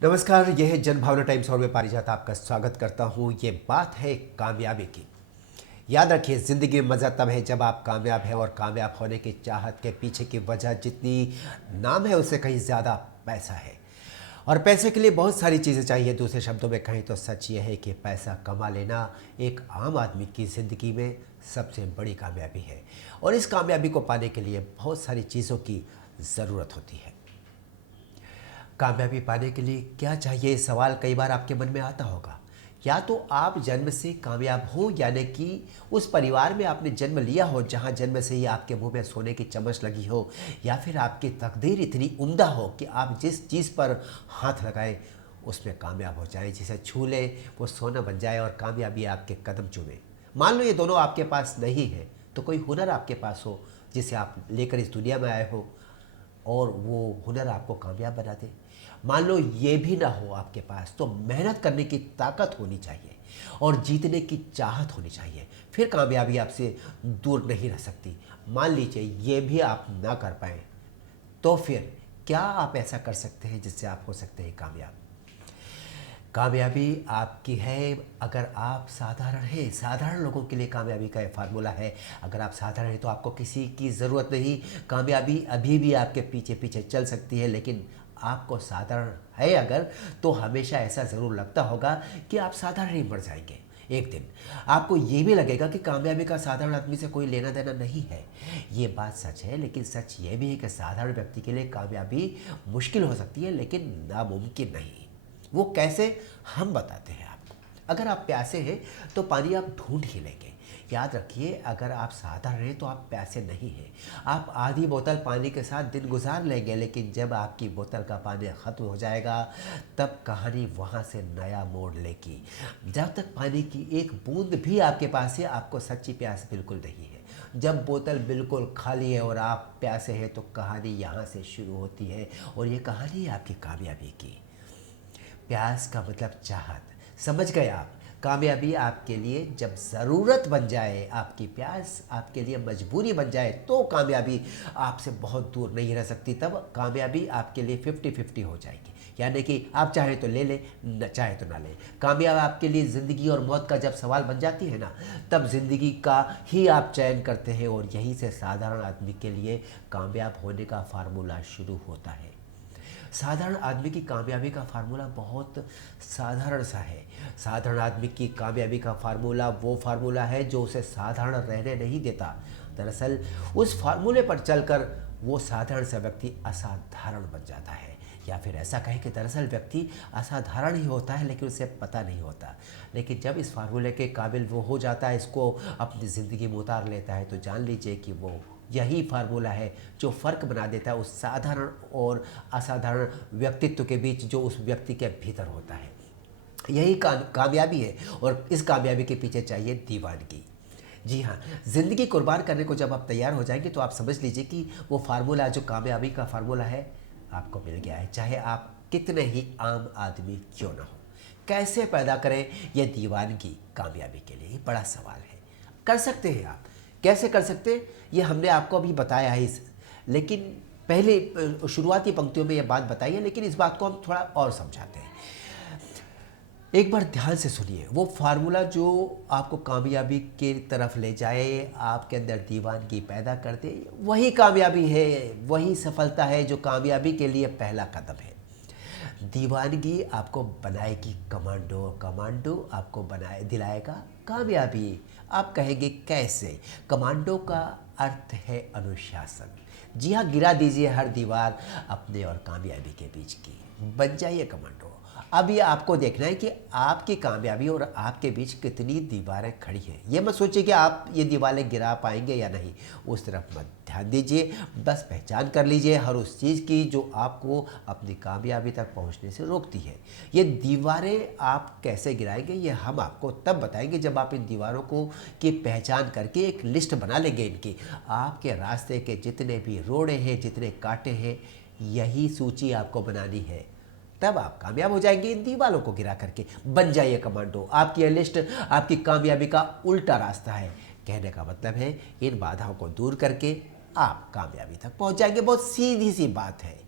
नमस्कार, यह है जनभावना टाइम्स और मैं पारिजात आपका स्वागत करता हूँ। ये बात है कामयाबी की। याद रखिए, ज़िंदगी में मज़ा तब है जब आप कामयाब हैं, और कामयाब होने की चाहत के पीछे की वजह जितनी नाम है उससे कहीं ज़्यादा पैसा है। और पैसे के लिए बहुत सारी चीज़ें चाहिए। दूसरे शब्दों में कहें तो सच ये है कि पैसा कमा लेना एक आम आदमी की ज़िंदगी में सबसे बड़ी कामयाबी है। और इस कामयाबी को पाने के लिए बहुत सारी चीज़ों की ज़रूरत होती है। कामयाबी पाने के लिए क्या चाहिए, सवाल कई बार आपके मन में आता होगा। या तो आप जन्म से कामयाब हो, यानी कि उस परिवार में आपने जन्म लिया हो जहां जन्म से ही आपके मुंह में सोने की चम्मच लगी हो, या फिर आपकी तकदीर इतनी उम्दा हो कि आप जिस चीज़ पर हाथ लगाएं उसमें कामयाब हो जाए, जिसे छू ले वो सोना बन जाए और कामयाबी आपके कदम चूमे। मान लो ये दोनों आपके पास नहीं है, तो कोई हुनर आपके पास हो जिसे आप लेकर इस दुनिया में आए हो और वो हुनर आपको कामयाब बना दे। मान लो ये भी ना हो आपके पास, तो मेहनत करने की ताकत होनी चाहिए और जीतने की चाहत होनी चाहिए, फिर कामयाबी आपसे दूर नहीं रह सकती। मान लीजिए ये भी आप ना कर पाए, तो फिर क्या आप ऐसा कर सकते हैं जिससे आप हो सकते हैं कामयाब। कामयाबी आपकी है अगर आप साधारण हैं। साधारण लोगों के लिए कामयाबी का एक फार्मूला है। अगर आप साधारण हैं तो आपको किसी की ज़रूरत नहीं। कामयाबी अभी भी आपके पीछे पीछे चल सकती है, लेकिन आपको साधारण है अगर, तो हमेशा ऐसा ज़रूर लगता होगा कि आप साधारण ही मर जाएंगे एक दिन। आपको ये भी लगेगा कि कामयाबी का साधारण आदमी से कोई लेना देना नहीं है। ये बात सच है, लेकिन सच ये भी है कि साधारण व्यक्ति के लिए कामयाबी मुश्किल हो सकती है, लेकिन नामुमकिन नहीं। वो कैसे, हम बताते हैं आपको। अगर आप प्यासे हैं तो पानी आप ढूंढ ही लेंगे। याद रखिए, अगर आप साधारण हैं तो आप प्यासे नहीं हैं। आप आधी बोतल पानी के साथ दिन गुजार लेंगे, लेकिन जब आपकी बोतल का पानी ख़त्म हो जाएगा तब कहानी वहाँ से नया मोड़ लेगी। जब तक पानी की एक बूंद भी आपके पास है, आपको सच्ची प्यास बिल्कुल नहीं है। जब बोतल बिल्कुल खाली है और आप प्यासे हैं, तो कहानी यहाँ से शुरू होती है, और ये कहानी है आपकी कामयाबी की। प्यास का मतलब चाहत, समझ गए आप। कामयाबी आपके लिए जब ज़रूरत बन जाए, आपकी प्यास आपके लिए मजबूरी बन जाए, तो कामयाबी आपसे बहुत दूर नहीं रह सकती। तब कामयाबी आपके लिए 50-50 हो जाएगी, यानी कि आप चाहें तो ले लें, न चाहे तो ना लें। कामयाब आपके लिए ज़िंदगी और मौत का जब सवाल बन जाती है ना, तब ज़िंदगी का ही आप चयन करते हैं, और यहीं से साधारण आदमी के लिए कामयाब होने का फार्मूला शुरू होता है। साधारण आदमी की कामयाबी का फार्मूला बहुत साधारण सा है। साधारण आदमी की कामयाबी का फार्मूला वो फार्मूला है जो उसे साधारण रहने नहीं देता। दरअसल उस फार्मूले पर चलकर वो साधारण सा व्यक्ति असाधारण बन जाता है। या फिर ऐसा कहें कि दरअसल व्यक्ति असाधारण ही होता है, लेकिन उसे पता नहीं होता। लेकिन जब इस फार्मूले के काबिल वो हो जाता है, इसको अपनी ज़िंदगी में उतार लेता है, तो जान लीजिए कि वो यही फार्मूला है जो फ़र्क बना देता है उस साधारण और असाधारण व्यक्तित्व के बीच, जो उस व्यक्ति के भीतर होता है। यही कामयाबी है, और इस कामयाबी के पीछे चाहिए दीवानगी। जी हाँ, ज़िंदगी कुर्बान करने को जब आप तैयार हो जाएंगे, तो आप समझ लीजिए कि वो फार्मूला, जो कामयाबी का फार्मूला है, आपको मिल गया है। चाहे आप कितने ही आम आदमी क्यों ना हो। कैसे पैदा करें ये दीवानगी कामयाबी के लिए, ये बड़ा सवाल है। कर सकते हैं आप। कैसे कर सकते हैं ये हमने आपको अभी बताया है, लेकिन पहले शुरुआती पंक्तियों में ये बात बताई है, लेकिन इस बात को हम थोड़ा और समझाते हैं। एक बार ध्यान से सुनिए। वो फार्मूला जो आपको कामयाबी की तरफ ले जाए, आपके अंदर दीवानगी पैदा कर दे, वही कामयाबी है, वही सफलता है जो कामयाबी के लिए पहला कदम है। दीवानगी आपको बनाएगी कमांडो, कमांडो आपको बनाए दिलाएगा कामयाबी। आप कहेंगे कैसे? कमांडो का अर्थ है अनुशासन। जी हाँ, गिरा दीजिए हर दीवार अपने और कामयाबी के बीच की, बन जाइए कमांडो। अब ये आपको देखना है कि आपकी कामयाबी और आपके बीच कितनी दीवारें खड़ी हैं। ये मत सोचिए कि आप ये दीवारें गिरा पाएंगे या नहीं, उस तरफ मत ध्यान दीजिए। बस पहचान कर लीजिए हर उस चीज़ की जो आपको अपनी कामयाबी तक पहुंचने से रोकती है। ये दीवारें आप कैसे गिराएंगे, ये हम आपको तब बताएंगे जब आप इन दीवारों को की पहचान करके एक लिस्ट बना लेंगे इनकी। आपके रास्ते के जितने भी रोड़े हैं, जितने कांटे हैं, यही सूची आपको बनानी है। तब आप कामयाब हो जाएंगे इन दीवारों को गिरा करके। बन जाइए कमांडो। आपकी यह लिस्ट आपकी कामयाबी का उल्टा रास्ता है। कहने का मतलब है, इन बाधाओं को दूर करके आप कामयाबी तक पहुंच जाएंगे। बहुत सीधी सी बात है।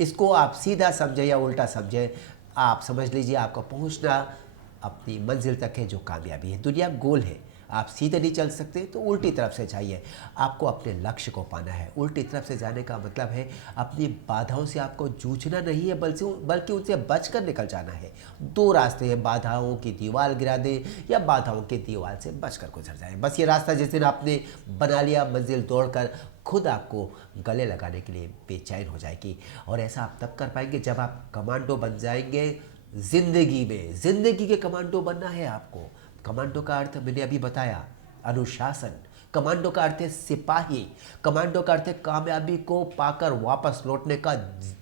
इसको आप सीधा समझे या उल्टा समझे, आप समझ लीजिए आपका पहुंचना अपनी मंजिल तक है जो कामयाबी है। दुनिया गोल है, आप सीधे नहीं चल सकते तो उल्टी तरफ से जाइए। आपको अपने लक्ष्य को पाना है। उल्टी तरफ से जाने का मतलब है अपनी बाधाओं से आपको जूझना नहीं है, बल्कि उनसे बचकर निकल जाना है। दो रास्ते हैं, बाधाओं की दीवार गिरा दें या बाधाओं की दीवार से बचकर गुजर जाए। बस ये रास्ता जिस दिन आपने बना लिया, मंजिल दौड़कर खुद आपको गले लगाने के लिए बेचैन हो जाएगी। और ऐसा आप तब कर पाएंगे जब आप कमांडो बन जाएंगे जिंदगी में। जिंदगी के कमांडो बनना है आपको। कमांडो का अर्थ मैंने अभी बताया, अनुशासन। कमांडो का अर्थ है सिपाही। कमांडो का अर्थ है कामयाबी को पाकर वापस लौटने का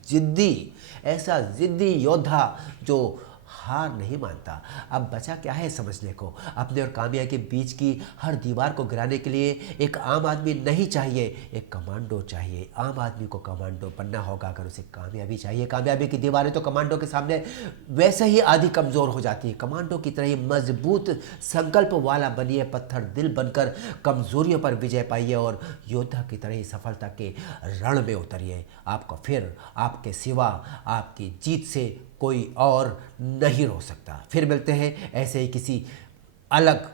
जिद्दी, ऐसा जिद्दी योद्धा जो हार नहीं मानता। अब बचा क्या है समझने को। अपने और कामयाबी के बीच की हर दीवार को गिराने के लिए एक आम आदमी नहीं चाहिए, एक कमांडो चाहिए। आम आदमी को कमांडो बनना होगा अगर उसे कामयाबी चाहिए। कामयाबी की दीवारें तो कमांडो के सामने वैसे ही आधी कमज़ोर हो जाती है। कमांडो की तरह ही मजबूत संकल्प वाला बनिए, पत्थर दिल बनकर कमजोरियों पर विजय पाइए और योद्धा की तरह ही सफलता के रण में उतरिए। आपको फिर आपके सिवा आपकी जीत से कोई और नहीं रोक सकता। फिर मिलते हैं ऐसे ही किसी अलग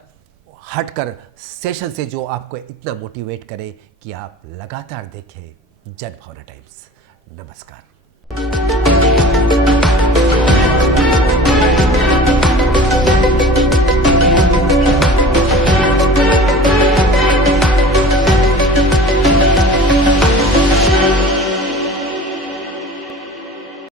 हटकर सेशन से जो आपको इतना मोटिवेट करे कि आप लगातार देखें जनभावना टाइम्स। नमस्कार।